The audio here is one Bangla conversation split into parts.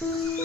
Mm-hmm.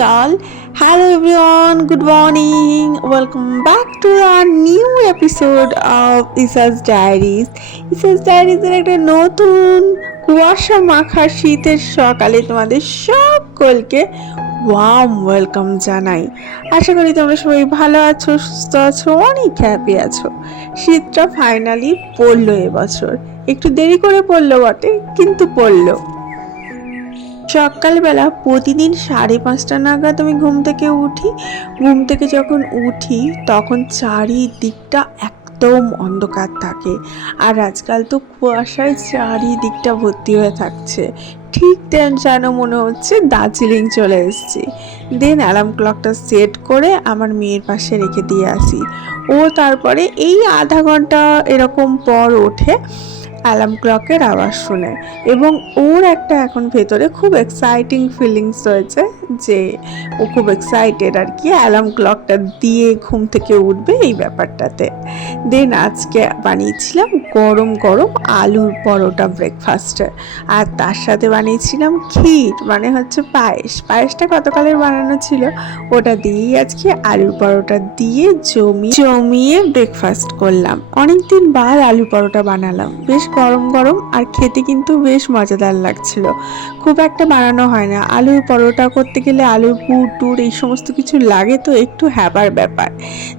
hello everyone, good morning. Welcome back to our new episode of Isa's Diaries. Isa's Diaries এর একটা নতুন কুয়াশা মাখা শীতের সকালে তোমাদের সকলকে ওয়াম ওয়েলকাম জানাই। আশা করি তোমরা সবাই ভালো আছো সুস্থ আছো অনেক হ্যাপি আছো। শীতটা ফাইনালি পড়ল এবছর। একটু দেরি করে পড়ল বটে কিন্তু পড়ল। সকালবেলা প্রতিদিন সাড়ে পাঁচটা নাগাদ আমি ঘুম থেকে উঠি। ঘুম থেকে যখন উঠি, তখন চারিদিকটা এক একদম অন্ধকার থাকে। আর আজকাল তো কুয়াশায় চারিদিকটা ভর্তি হয়ে থাকছে। ঠিক দেন যেন মনে হচ্ছে দার্জিলিং চলে এসেছি। দেন অ্যালার্ম ক্লকটা সেট করে আমার মেয়ের পাশে রেখে দিয়ে আসি। ও তারপরে এই আধা ঘণ্টা এরকম পর ওঠে। অ্যালার্ম ক্লকের আওয়াজ শুনে। এবং ওর একটা এখন ভেতরে খুব এক্সাইটিং ফিলিংস রয়েছে যে ও খুব এক্সাইটেড আর কি অ্যালার্ম ক্লকটা দিয়ে ঘুম থেকে উঠবে এই ব্যাপারটাতে। দেন আজকে বানিয়েছিলাম গরম গরম আলুর পরোটা ব্রেকফাস্টে আর তার সাথে বানিয়েছিলাম ক্ষীর মানে হচ্ছে পায়েস। পায়েসটা গতকালের বানানো ছিল। ওটা দিয়েই আজকে আলুর পরোটা দিয়ে জমি, জমিয়ে ব্রেকফাস্ট করলাম। অনেকদিন বাদ আলু পরোটা বানালাম। বেশ গরম গরম আর খেতে কিন্তু বেশ মজাদার লাগছিল। খুব একটা বানানো হয় না। আলুর পরোটা করতে গেলে আলুর পুর টুর এই সমস্ত কিছু লাগে তো একটু হ্যাবার ব্যাপার।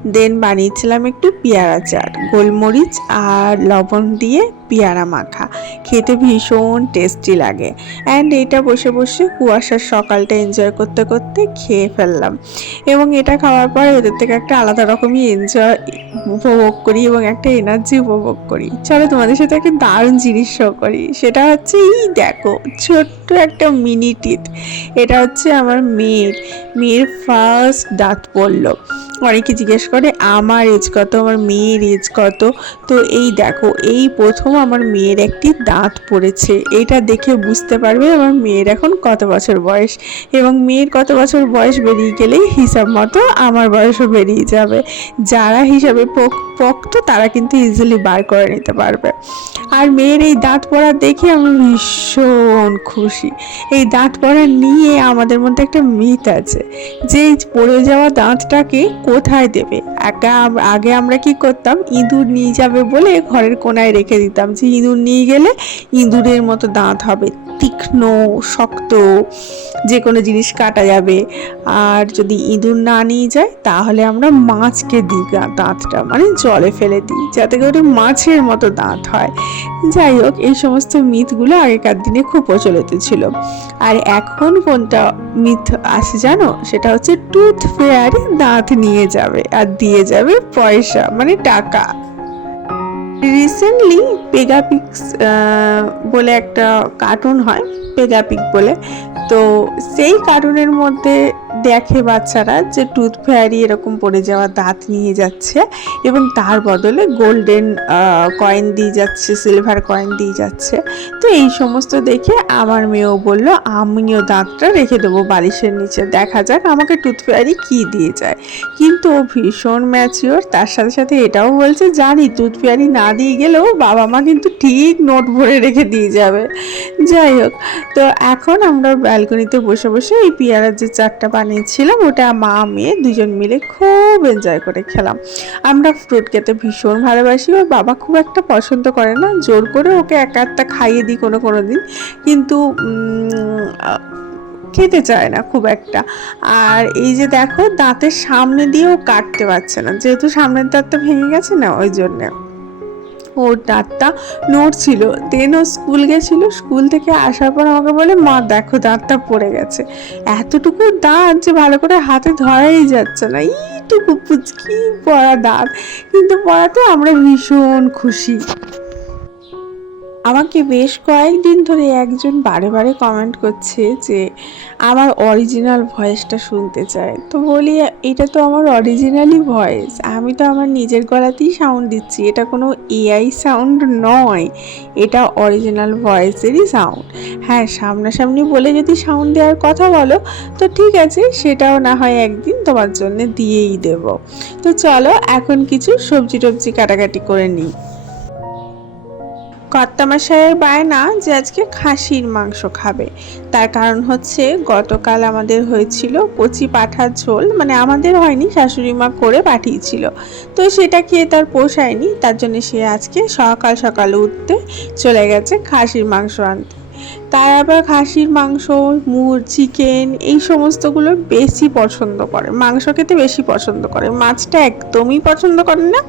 দেন বানিয়েছিলাম একটু পেয়ারা চাট, গোলমরিচ আর লবণ দিয়ে পেয়ারা মাখা। খেতে ভীষণ টেস্টি লাগে। অ্যান্ড এটা বসে বসে কুয়াশার সকালটা এনজয় করতে করতে খেয়ে ফেললাম। এবং এটা খাওয়ার পর ওদের থেকে একটা আলাদা রকমই এনজয় উপভোগ করি এবং একটা এনার্জি উপভোগ করি। চলো তোমাদের সাথে একটা দারুণ জিনিস শো করি। সেটা হচ্ছে, এই দেখো, ছোট্ট একটা মিনি টিথ। এটা হচ্ছে আমার মেয়ের মেয়ের ফার্স্ট দাঁত পড়ল। অনেকে জিজ্ঞেস করে, আমার এজ কত? আমার মেয়ের এজ কত? তো এই দেখো, এই প্রথম আমার মেয়ের একটি দাঁত পড়েছে। এটা দেখে বুঝতে পারবে আমার মেয়ের এখন কত বছর বয়স। এবং মেয়ের কত বছর বয়স বেরিয়ে গেলেই হিসাব মতো আমার বয়সও বেরিয়ে যাবে। যারা হিসাবে পোক, পোক্ত, তারা কিন্তু ইজিলি বার করে নিতে পারবে। আর মেয়ের এই দাঁত পড়া দেখে আমি ভীষণ খুশি। এই দাঁত পড়া নিয়ে আমাদের মধ্যে একটা মিথ আছে। যে পড়ে যাওয়া দাঁতটাকে কোথায় দেবে? একা আগে আমরা কি করতাম? ইঁদুর নিয়ে যাবে বলে ঘরের কোনায় রেখে দিতাম। যে ইঁদুর নিয়ে গেলে ইঁদুরের মতো দাঁত হবে। তীক্ষ্ণ, শক্ত, যে কোনো জিনিস কাটা যাবে। আর যদি ইঁদুর না নিয়ে যায়, তাহলে আমরা মাছকে দিই দাঁতটা মানে জলে ফেলে দিই, যাতে করে মাছের মতো দাঁত হয়। যাই হোক, এই সমস্ত মিথগুলো আগেকার দিনে খুব প্রচলিত ছিল। আর এখন কোনটা মিথ আছে জানো? সেটা হচ্ছে টুথ ফেয়ারে দাঁত নিয়ে যাবে, আর দিয়ে যাবে পয়সা মানে টাকা। রিসেন্টলি পেগাপিক্স বলে একটা কার্টুন হয় পেগাপিক বলে। তো সেই কারণের মধ্যে দেখে বাচ্চারা যে টুথ ফেয়ারি এরকম পড়ে যাওয়া দাঁত নিয়ে যাচ্ছে এবং তার বদলে গোল্ডেন কয়েন দিয়ে যাচ্ছে সিলভার কয়েন দিয়ে যাচ্ছে। তো এই সমস্ত দেখে আমার মেয়েও বলল, আমিও দাঁতটা রেখে দেবো বালিশের নিচে। দেখা যাক আমাকে টুথ ফেয়ারি কী দিয়ে যায়। কিন্তু ও ভীষণ ম্যাচিওর তার সাথে সাথে এটাও বলছে, জানি টুথ ফেয়ারি না দিয়ে গেলেও বাবা মা কিন্তু ঠিক নোট ভরে রেখে দিয়ে যাবে। যাই হোক, তো এখন আমরা ব্যালকনিতে বসে বসে এই পেয়ারার যে চারটা বানিয়েছিলাম, ওটা মা মেয়ে দুজন মিলে খুব এনজয় করে খেলাম। আমরা ফ্রুট খেতে ভীষণ ভালোবাসি, ওর বাবা খুব একটা পছন্দ করে না, জোর করে ওকে এক একটা খাইয়ে দিই কোনো কোনো দিন, কিন্তু খেতে চায় না খুব একটা। আর এই যে দেখো, দাঁতের সামনে দিয়েও কাটতে পারছে না, যেহেতু সামনের দাঁতটা ভেঙে গেছে না, ওই জন্যে। ওর দাঁতটা নড়ছিল দেন ও স্কুল গেছিল। স্কুল থেকে আসার পর আমাকে বলে, মা, দেখো দাঁতটা পড়ে গেছে। এতটুকু দাঁত যে ভালো করে হাতে ধরাই যাচ্ছে না। এইটুকু পুচকি পড়া দাঁত। কিন্তু পড়াতে আমরা ভীষণ খুশি। আমাকে বেশ কয়েকদিন ধরে একজন বারে বারে কমেন্ট করছে যে আমার অরিজিনাল ভয়েসটা শুনতে চায়। তো বলি, এটা তো আমার অরিজিনালই ভয়েস আমি তো আমার নিজের গলাতেই সাউন্ড দিচ্ছি। এটা কোনো এআই সাউন্ড নয়। এটা অরিজিনাল ভয়েসেরই সাউন্ড হ্যাঁ সামনাসামনি বলে যদি সাউন্ড দেওয়ার কথা বলো, তো ঠিক আছে, সেটাও না হয় একদিন তোমার জন্য দিয়েই দেব। তো চলো, এখন কিছু সবজি টবজি কাটাকাটি করে নিই। কর্তামশাইয়ের বায়না যে আজকে খাসির মাংস খাবে। তার কারণ হচ্ছে গতকাল আমাদের হয়েছিল কচি পাঠার ঝোল মানে আমাদের হয়নি, শাশুড়ি মা করে পাঠিয়েছিল। তো সেটা খেয়ে তার পোষায়নি, তার জন্য সে আজকে সকাল সকাল উঠতে চলে গেছে খাসির মাংস আনতে। তার আবার খাসির মাংস, মুর, চিকেন এই সমস্তগুলো বেশি পছন্দ করে, মাংস খেতে বেশি পছন্দ করে। মাছটা একদমই পছন্দ করে না,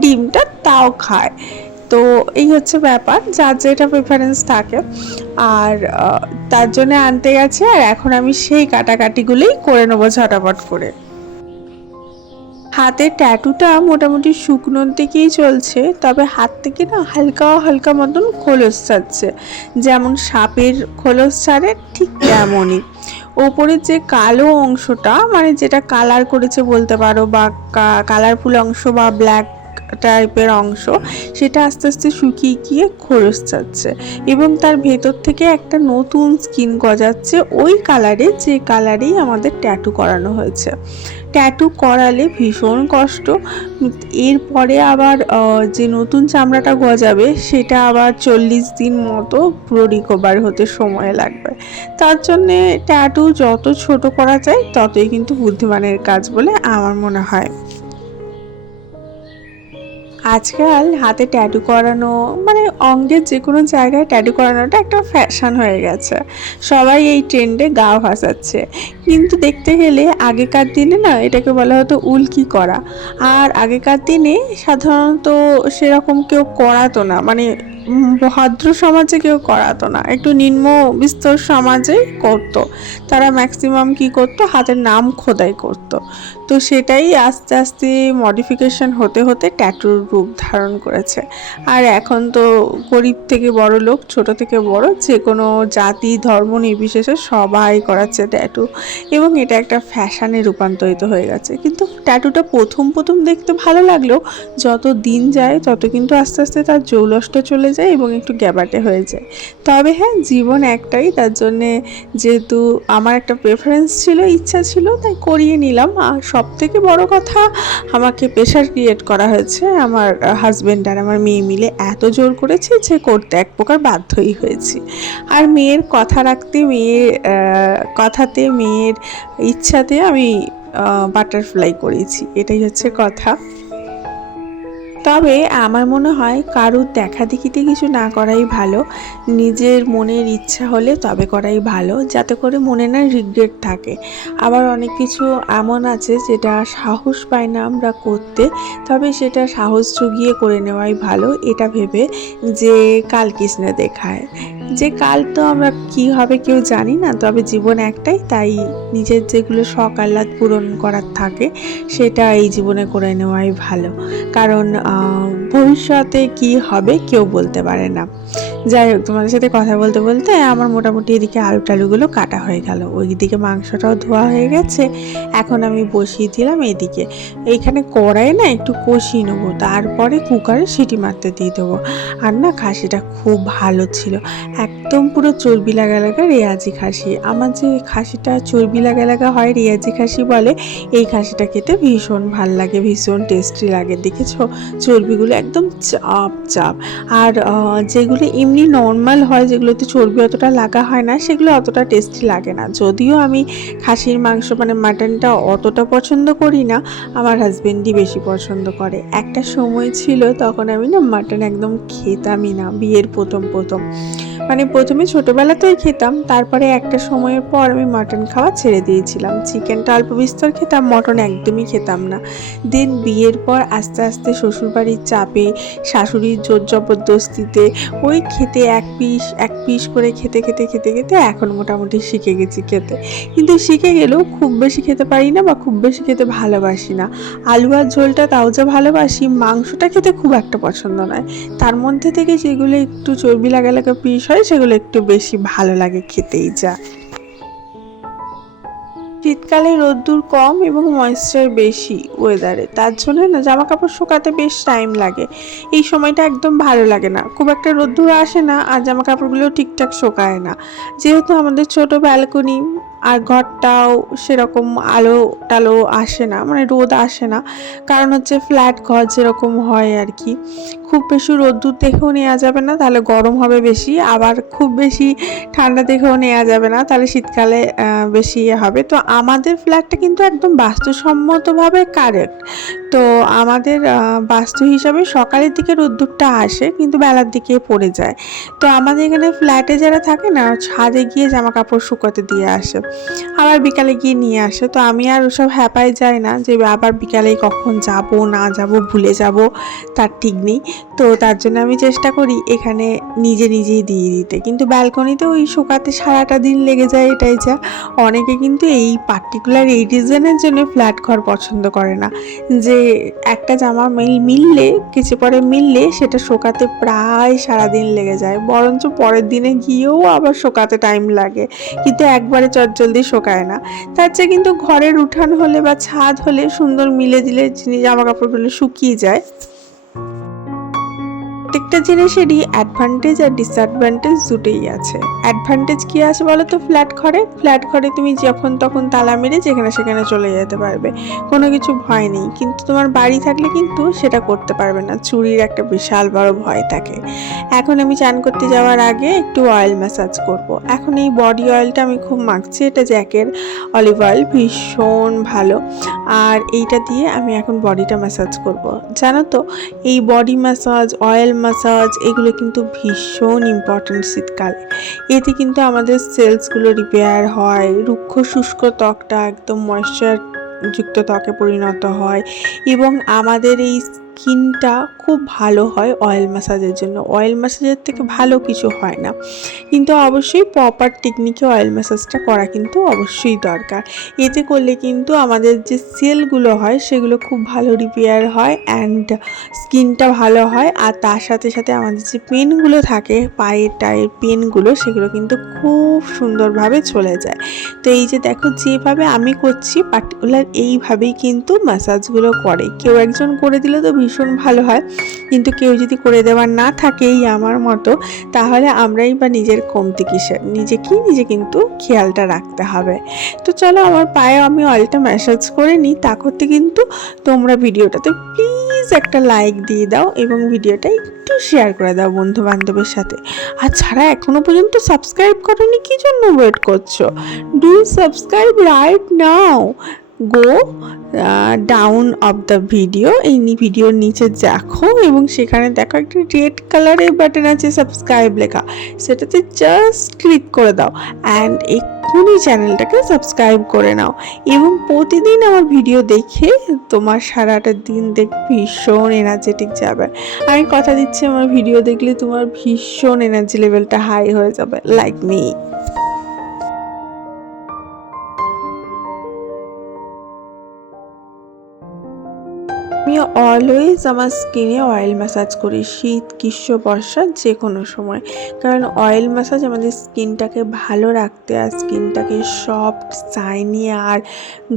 ডিমটা তাও খায়। তো এই হচ্ছে ব্যাপার, যার যেটা প্রেফারেন্স থাকে। আর তার জন্য আনতে গেছে, আর এখন আমি সেই কাটাকাটিগুলোই করে নেব ঝটাপট করে। হাতের ট্যাটুটা মোটামুটি শুকনোর দিকেই চলছে, তবে হাত থেকে না হালকা হালকা মতন খোলস ছাড়ছে যেমন সাপের খোলস ছাড়ে, ঠিক তেমনই। ওপরের যে কালো অংশটা মানে যেটা কালার করেছে বলতে পারো, বা কালারফুল অংশ বা ব্ল্যাক টাইপের অংশ, সেটা আস্তে আস্তে শুকিয়ে গিয়ে খরচ যাচ্ছে এবং তার ভেতর থেকে একটা নতুন স্কিন গজাচ্ছে ওই কালারে যে কালারেই আমাদের ট্যাটু করানো হয়েছে। ট্যাটু করালে ভীষণ কষ্ট, এরপরে আবার যে নতুন চামড়াটা গজাবে, সেটা আবার চল্লিশ দিন মতো পুরো রিকভার হতে সময় লাগবে। তার জন্যে ট্যাটু যত ছোট করা যায়, ততই কিন্তু বুদ্ধিমানের কাজ বলে আমার মনে হয়। আজকাল হাতে ট্যাটু করানো মানে অঙ্গের যে কোনো জায়গায় ট্যাটু করানোটা একটা ফ্যাশন হয়ে গেছে। সবাই এই ট্রেন্ডে গা ভাসাচ্ছে। কিন্তু দেখতে গেলে আগেকার দিনে না এটাকে বলা হতো উল্কি করা। আর আগেকার দিনে সাধারণত সেরকম কেউ করাতো না। মানে ভদ্র সমাজে কেউ করাতো না। একটু নিম্ন বিস্তর সমাজেই করতো। তারা ম্যাক্সিমাম কি করতো? হাতের নাম খোদাই করত। তো সেটাই আস্তে আস্তে মডিফিকেশন হতে হতে ট্যাটুর রূপ ধারণ করেছে। আর এখন তো গরিব থেকে বড় লোক, ছোট থেকে বড় যে কোনো জাতি, ধর্ম নির্বিশেষে সবাই করাচ্ছে ট্যাটু এবং এটা একটা ফ্যাশানে রূপান্তরিত হয়ে গেছে। কিন্তু ট্যাটুটা প্রথম প্রথম দেখতে ভালো লাগলেও যত দিন যায়, তত কিন্তু আস্তে আস্তে তার জৌলষ্ট চলে যায় এবং একটু গ্যাবাটে হয়ে যায়। তবে হ্যাঁ জীবন একটাই, তার জন্যে যেহেতু আমার একটা প্রেফারেন্স ছিল, ইচ্ছা ছিল, তাই করিয়ে নিলাম। আর সব থেকে বড় কথা, আমাকে প্রেশার ক্রিয়েট করা হয়েছে আমার হাজব্যান্ড আর আমার মেয়ে মিলে। এত জোর করেছে যে করতে এক প্রকার বাধ্যই হয়েছি। আর মেয়ের কথা রাখতে, মেয়ের কথাতে, মেয়ের ইচ্ছাতে আমি বাটারফ্লাই করেছি। এটাই হচ্ছে কথা। তবে আমার মনে হয় কারুর দেখা দেখিতে কিছু না করাই ভালো। নিজের মনের ইচ্ছা হলে তবে করাই ভালো, যাতে করে মনে না রিগ্রেট থাকে। আবার অনেক কিছু এমন আছে যেটা সাহস পায় না আমরা করতে, তবে সেটা সাহস জুগিয়ে করে নেওয়াই ভালো। এটা ভেবে যে কালকৃষ্ণা দেখায়। যে কাল তো আমরা কি হবে কেউ জানি না, তবে জীবন একটাই, তাই নিজের যেগুলো শখ আহ্লাদ পূরণ করার থাকে, সেটা এই জীবনে করে নেওয়াই ভালো। কারণ ভবিষ্যতে কি হবে কেউ বলতে পারে না। যাই হোক, তোমাদের সাথে কথা বলতে বলতে আমার মোটামুটি এদিকে আলু টালুগুলো কাটা হয়ে গেল। ওইদিকে মাংসটাও ধোয়া হয়ে গেছে। এখন আমি বসিয়ে দিলাম এদিকে। এইখানে কড়াই না একটু কষিয়ে নেব, তারপরে কুকারে সিটি মারতে দিয়ে দেবো। আর না খাসিটা খুব ভালো ছিল। একদম পুরো চর্বি লাগা লাগা রেয়াজি খাসি। আমার যে খাসিটা চর্বি লাগা লাগা হয় রেয়াজি খাসি বলে, এই খাসিটা খেতে ভীষণ ভালো লাগে, ভীষণ টেস্টি লাগে, দেখেছ? চর্বিগুলো একদম চাপ চাপ। আর যেগুলো এমনি নর্মাল হয় যেগুলোতে চর্বি অতটা লাগা হয় না, সেগুলো অতটা টেস্টি লাগে না। যদিও আমি খাসির মাংস মানে মাটনটা অতটা পছন্দ করি না, আমার হাজবেন্ডই বেশি পছন্দ করে। একটা সময় ছিল তখন আমি না মাটন একদম খেতামই না, বিয়ের প্রথম প্রথম। মানে প্রথমে ছোটোবেলাতেই খেতাম, তারপরে একটা সময়ের পর আমি মাটন খাওয়া ছেড়ে দিয়েছিলাম। চিকেনটা অল্প বিস্তর খেতাম মটন একদমই খেতাম না। দেন বিয়ের পর আস্তে আস্তে শ্বশুরবাড়ির চাপে, শাশুড়ির জোর জবরদস্তিতে ওই খেতে এক পিস এক পিস করে খেতে খেতে খেতে খেতে এখন মোটামুটি শিখে গেছি খেতে। কিন্তু শিখে গেলেও খুব বেশি খেতে পারি না বা খুব বেশি খেতে ভালোবাসি না। আলু আর ঝোলটা তাও যা ভালোবাসি, মাংসটা খেতে খুব একটা পছন্দ নয়। তার মধ্যে থেকে যেগুলো একটু চর্বি লাগা লাগা পিস হয়, সেগুলো একটু বেশি ভালো লাগে খেতেই যা। শীতকালে রোদ্দুর কম এবং ময়েশ্চার বেশি ওয়েদারে তার জন্য না জামা কাপড় শুকাতে বেশ টাইম লাগে। এই সময়টা একদম ভালো লাগে না। খুব একটা রোদ্দুর আসে না আর জামা কাপড়গুলো ঠিকঠাক শোকায় না। যেহেতু আমাদের ছোট ব্যালকনি আর ঘরটাও সেরকম আলো টালো আসে না মানে রোদ আসে না। কারণ হচ্ছে ফ্ল্যাট ঘর যেরকম হয় আর কি। খুব বেশি রোদ্দুর দেখেও নেওয়া যাবে না, তাহলে গরম হবে বেশি, আবার খুব বেশি ঠান্ডা দেখেও নেওয়া যাবে না, তাহলে শীতকালে বেশি ইয়ে হবে। তো আমাদের ফ্ল্যাটটা কিন্তু একদম বাস্তুসম্মতভাবে কারেক্ট তো আমাদের বাস্তু হিসাবে সকালের দিকে রোদ্দুরটা আসে, কিন্তু বেলার দিকে পড়ে যায়। তো আমাদের এখানে ফ্ল্যাটে যারা থাকে না, ছাদে গিয়ে জামা কাপড় শুকোতে দিয়ে আসে, আবার বিকালে গিয়ে নিয়ে আসে। তো আমি আর ওসব হ্যাপায় যাই না যে আবার বিকালে কখন যাব, না যাব, ভুলে যাব, তার ঠিক নেই। তো তার জন্য আমি চেষ্টা করি এখানে নিজে নিজেই দিয়ে দিতে। কিন্তু ব্যালকনিতে ওই শুকাতে সারাটা দিন লেগে যায় এটাই যা। অনেকে কিন্তু এই পার্টিকুলার এই রিজনের জন্য ফ্ল্যাট ঘর পছন্দ করে না। যে একটা জামা মিল, মিললে, কিছু পরে মিললে সেটা শোকাতে প্রায় সারাদিন লেগে যায়। বরঞ্চ পরের দিনে গিয়েও আবার শোকাতে টাইম লাগে। কিন্তু একবারে চটজলদি শোকায় না। তার চেয়ে কিন্তু ঘরের উঠান হলে বা ছাদ হলে সুন্দর মিলে দিলে জামা কাপড়গুলো শুকিয়ে যায়। প্রত্যেকটা জিনিসেরই অ্যাডভান্টেজ আর ডিসঅ্যাডভান্টেজ দুটোই আছে। অ্যাডভান্টেজ কি আছে বলো তো ফ্ল্যাট ঘরে। ফ্ল্যাট ঘরে তুমি যখন তখন তালা মেরে যেখানে সেখানে চলে যেতে পারবে। কোনো কিছু ভয় নেই। কিন্তু তোমার বাড়ি থাকলে কিন্তু সেটা করতে পারবে না। চুরির একটা বিশাল বড় ভয় থাকে। এখন আমি চান করতে যাওয়ার আগে একটু অয়েল ম্যাসাজ করব। এখন এই বডি অয়েলটা আমি খুব মাখছি। এটা জ্যাকের অলিভ অয়েল ভীষণ ভালো। আর এইটা দিয়ে আমি এখন বডিটা ম্যাসাজ করব। জানো তো? এই বডি ম্যাসাজ অয়েল ম্যাসাজ এগুলো কিন্তু ভীষণ ইম্পর্ট্যান্ট শীতকালে। এতে কিন্তু আমাদের সেলসগুলো রিপেয়ার হয়, রুক্ষ, শুষ্ক ত্বকটা একদম ময়শ্চার যুক্ত ত্বকে পরিণত হয় এবং আমাদের এই স্কিনটা খুব ভালো হয় অয়েল ম্যাসাজের জন্য। অয়েল ম্যাসাজের থেকে ভালো কিছু হয় না। কিন্তু অবশ্যই প্রপার টেকনিকে অয়েল ম্যাসাজটা করা কিন্তু অবশ্যই দরকার। এতে করলে কিন্তু আমাদের যে সেলগুলো হয়, সেগুলো খুব ভালো রিপেয়ার হয় অ্যান্ড স্কিনটা ভালো হয়। আর তার সাথে সাথে আমাদের যে পেনগুলো থাকে, পায়ের টায়ের পেনগুলো সেগুলো কিন্তু খুব সুন্দরভাবে চলে যায়। তো এই যে দেখো, যেভাবে আমি করছি পার্টিকুলার এইভাবেই কিন্তু ম্যাসাজগুলো করে। কেউ একজন করে দিলে তো ভীষণ ভালো হয়। কিন্তু কেউ যদি করে দেওয়ার না থাকে এই আমার মতো, তাহলে আমরাই বা নিজের কমতি কিসের? নিজেকেই নিজে কিন্তু খেয়ালটা রাখতে হবে। তো চলো আমার পায়ে আমি অয়েলটা ম্যাসাজ করে নিই। তা করতে কিন্তু তোমরা ভিডিওটাতে প্লিজ একটা লাইক দিয়ে দাও এবং ভিডিওটা একটু শেয়ার করে দাও বন্ধু বান্ধবের সাথে। আর ছাড়া এখনও পর্যন্ত সাবস্ক্রাইব করোনি, কী জন্য ওয়েট করছ? Do subscribe right now go down of the video এই ভিডিওর নিচে দেখো এবং সেখানে দেখো একটা রেড কালারের বাটন আছে সাবস্ক্রাইব লেখা। সেটাতে জাস্ট ক্লিক করে দাও অ্যান্ড এক্ষুনি চ্যানেলটাকে সাবস্ক্রাইব করে নাও। এবং প্রতিদিন আমার ভিডিও দেখে তোমার সারাটা দিন দেখ ভীষণ এনার্জেটিক যাবে। আমি কথা দিচ্ছি, আমার ভিডিও দেখলে তোমার ভীষণ এনার্জি লেভেলটা হাই হয়ে যাবে লাইক মি অলওয়েজ আমার স্কিনে অয়েল ম্যাসাজ করি, শীত, গ্রীষ্ম, বর্ষা যে কোনো সময়। কারণ অয়েল ম্যাসাজ আমাদের স্কিনটাকে ভালো রাখতে আর স্কিনটাকে সফট শাইনি আর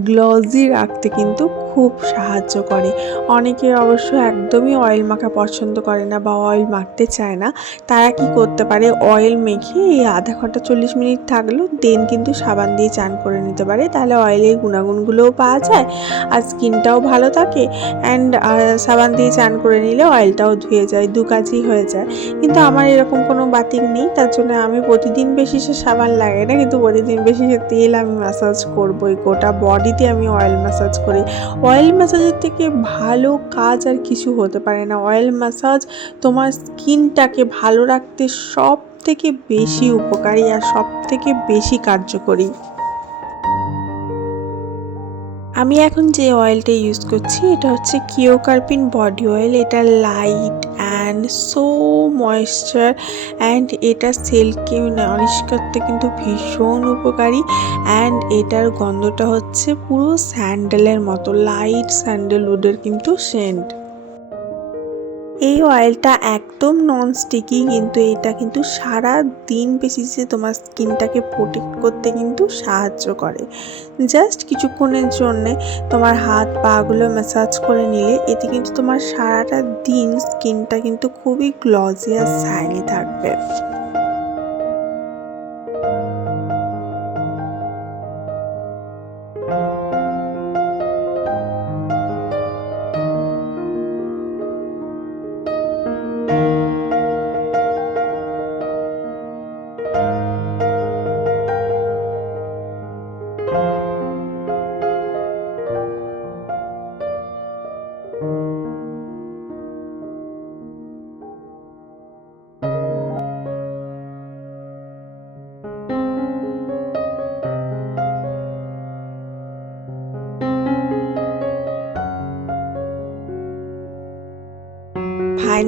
গ্লজি রাখতে কিন্তু খুব সাহায্য করে। অনেকে অবশ্য একদমই অয়েল মাখা পছন্দ করে না বা অয়েল মাখতে চায় না। তারা কি করতে পারে? অয়েল মেখে এই আধা ঘণ্টা চল্লিশ মিনিট থাকলেও দেন কিন্তু সাবান দিয়ে চান করে নিতে পারে। তাহলে অয়েলের গুণাগুণগুলোও পাওয়া যায় আর স্কিনটাও ভালো থাকে। অ্যান্ড সাবান দিয়ে চান করে নিলে অয়েলটাও ধুয়ে যায়, দু কাজই হয়ে যায়। কিন্তু আমার এরকম কোনো বাতিক নেই, তার জন্য আমি প্রতিদিন বেশি সে সাবান লাগাই না, কিন্তু প্রতিদিন বেশি সে তেল আমি ম্যাসাজ করবোই, গোটা বডিতে আমি অয়েল ম্যাসাজ করি। অয়েল ম্যাসাজের থেকে ভালো কাজ আর কিছু হতে পারে না। অয়েল ম্যাসাজ তোমার স্কিনটাকে ভালো রাখতে সব থেকে বেশি উপকারী আর সব থেকে বেশি কার্যকরী। আমি এখন যে অয়েলটা ইউজ করছি, এটা হচ্ছে কিওকার্পিন বডি অয়েল এটা light and so moisture and এটা সেলকে নারিশ করতে কিন্তু ভীষণ উপকারী। অ্যান্ড এটার গন্ধটা হচ্ছে পুরো স্যান্ডেলের মতো লাইট স্যান্ডেলউডের কিন্তু সেন্ট এই অয়েলটা একদম নন স্টিকি কিন্তু এটা কিন্তু সারা দিন বেসিসে তোমার স্কিনটাকে প্রোটেক্ট করতে কিন্তু সাহায্য করে। জাস্ট কিছুক্ষণের জন্যে তোমার হাত পাগুলো ম্যাসাজ করে নিলে, এতে কিন্তু তোমার সারাটা দিন স্কিনটা কিন্তু খুবই গ্লজি আর শাইনি থাকবে।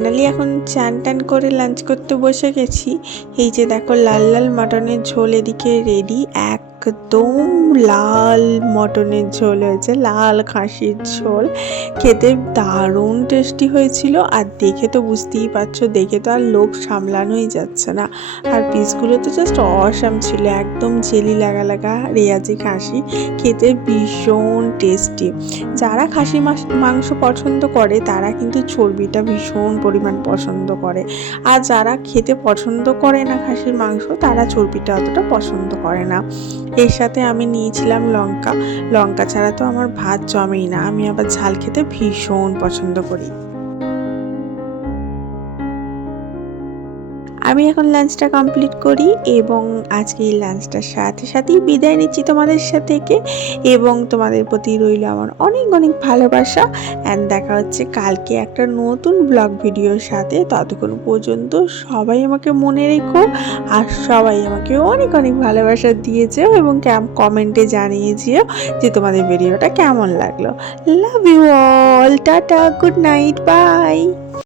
ফাইনালি এখন চান টান করে লাঞ্চ করতে বসে গেছি। এই যে দেখো লাল লাল মাটনের ঝোল এদিকে রেডি একদম লাল মটনের ঝোল হয়েছে, লাল খাসির ঝোল। খেতে দারুণ টেস্টি হয়েছিল আর দেখে তো বুঝতেই পারছ, দেখে তো আর লোক সামলানোই যাচ্ছে না। আর পিসগুলো তো জাস্ট অসাম ছিল, একদম জেলি লাগা লাগা রেয়াজি খাসি। খেতে ভীষণ টেস্টি যারা খাসি মাস- পছন্দ করে, তারা কিন্তু চর্বিটা ভীষণ পরিমাণ পছন্দ করে। আর যারা খেতে পছন্দ করে না খাসির মাংস, তারা চর্বিটা অতটা পছন্দ করে না। এর সাথে আমি নিয়েছিলাম লঙ্কা। লঙ্কা ছাড়া তো আমার ভাত জমেই না। আমি আবার ঝাল খেতে ভীষণ পছন্দ করি। আমি এখন লাঞ্চটা কমপ্লিট করি এবং আজকে এই লাঞ্চটার সাথে সাথেই বিদায় নিচ্ছি তোমাদের থেকে এবং তোমাদের প্রতি রইল আমার অনেক অনেক ভালোবাসা অ্যান্ড দেখা হচ্ছে কালকে একটা নতুন ব্লগ ভিডিওর সাথে। ততক্ষণ পর্যন্ত সবাই আমাকে মনে রেখো আর সবাই আমাকে অনেক অনেক ভালোবাসা দিয়েছেও এবং ক্যাম কমেন্টে জানিয়ে যেও যে তোমাদের ভিডিওটা কেমন লাগল। Love you all tata good night by